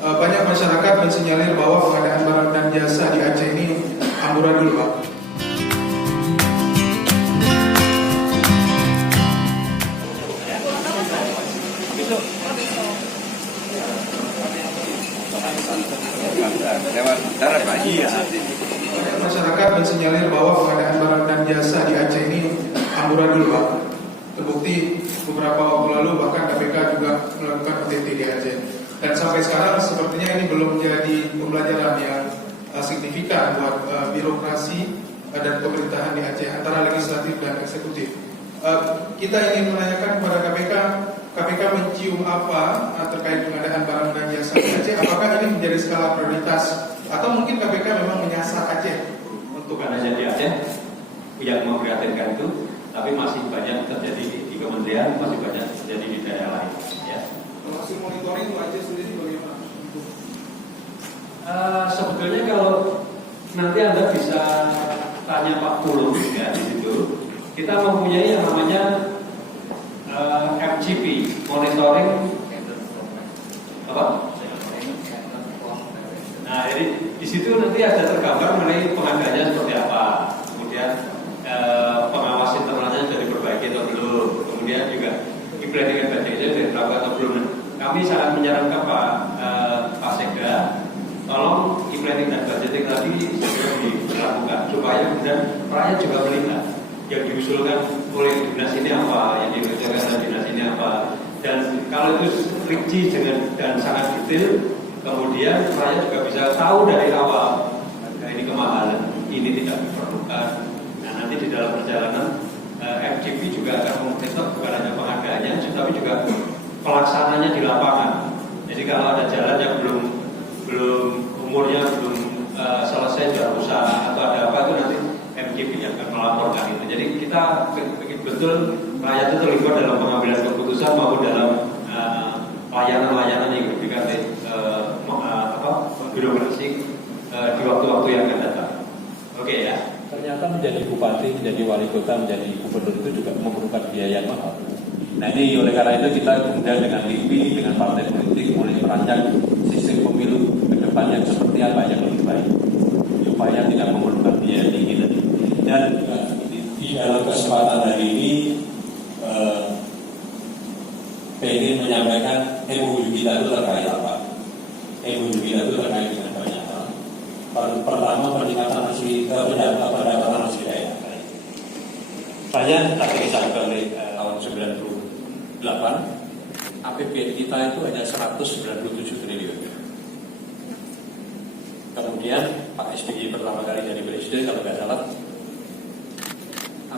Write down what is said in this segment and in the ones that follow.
Banyak masyarakat mensinyalir bahwa pengadaan barang dan jasa di Aceh ini amburadul, Pak. Banyak masyarakat mensinyalir bahwa pengadaan barang dan jasa di Aceh ini amburadul, Pak. Terbukti beberapa waktu lalu bahkan KPK juga melakukan OTT di Aceh. Dan sampai sekarang sepertinya ini belum menjadi pembelajaran yang signifikan buat birokrasi dan pemerintahan di Aceh antara legislatif dan eksekutif. Kita ingin menanyakan kepada KPK mencium apa terkait pengadaan barang dan jasa di Aceh? Apakah ini menjadi skala prioritas atau mungkin KPK memang menyasar Aceh? Untuk adanya di Aceh yang memprihatinkan itu, tapi masih banyak terjadi di kementerian, masih banyak terjadi di daerah lain. Ya. Masih monitoring Aceh sendiri bagaimana? Sebetulnya kalau nanti Anda bisa tanya Pak Pulung ya di situ, kita mempunyai yang namanya FGP, monitoring apa? Nah, jadi di situ nanti ada tergambar mengenai pengadaannya seperti apa, kemudian pengawas internalnya sudah diperbaiki atau belum, kemudian juga planning and budgetnya sudah dilakukan atau belum. Kami sangat menyarankan Pak Sekda, tolong planning dan budgeting tadi segera dilakukan supaya kemudian rakyat juga melihat yang diusulkan oleh dinas ini apa, yang diusulkan dinas ini apa, dan kalau itu rinci dan sangat detail, kemudian rakyat juga bisa tahu dari awal, nah ini kemahalan, ini tidak diperlukan. Nah nanti di dalam perjalanan FGP juga akan memonitor bukan hanya pengadaannya, tapi juga pelaksananya di lapangan. Jadi kalau ada jalan yang belum umurnya belum selesai sudah rusak atau ada apa, itu nanti FGP yang akan melaporkan itu. Jadi kita betul rakyat itu terlibat dalam pengambilan keputusan maupun dalam layanan-layanan yang diberikan birokrasi di waktu-waktu yang akan datang. Oke ya. Ternyata menjadi bupati, menjadi wali kota, menjadi gubernur itu juga memerlukan biaya yang mahal. Nah ini oleh karena itu kita kemudian dengan LIPI, dengan partai politik mulai merancang sistem pemilu ke depan yang seperti apa yang lebih baik supaya tidak memerlukan biaya tinggi tadi. Dan di dalam kesempatan hari ini ingin menyampaikan MOU kita itu terkait apa? MOU kita itu terkait dengan banyak hal. Pertama peningkatan pendapatan asli daerah. Saya tadi disampaikan oleh tahun 98 APBN kita itu hanya 197 triliun. Kemudian Pak SBY pertama kali jadi presiden kalau nggak salah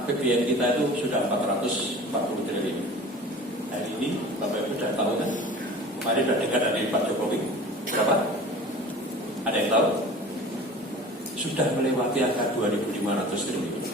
APBN kita itu sudah 440 triliun. Hari ini Bapak Ibu sudah tahu kan? Kemarin sudah dengar dari Pak Jokowi berapa? Ada yang tahu? Sudah melewati angka 2.500 triliun.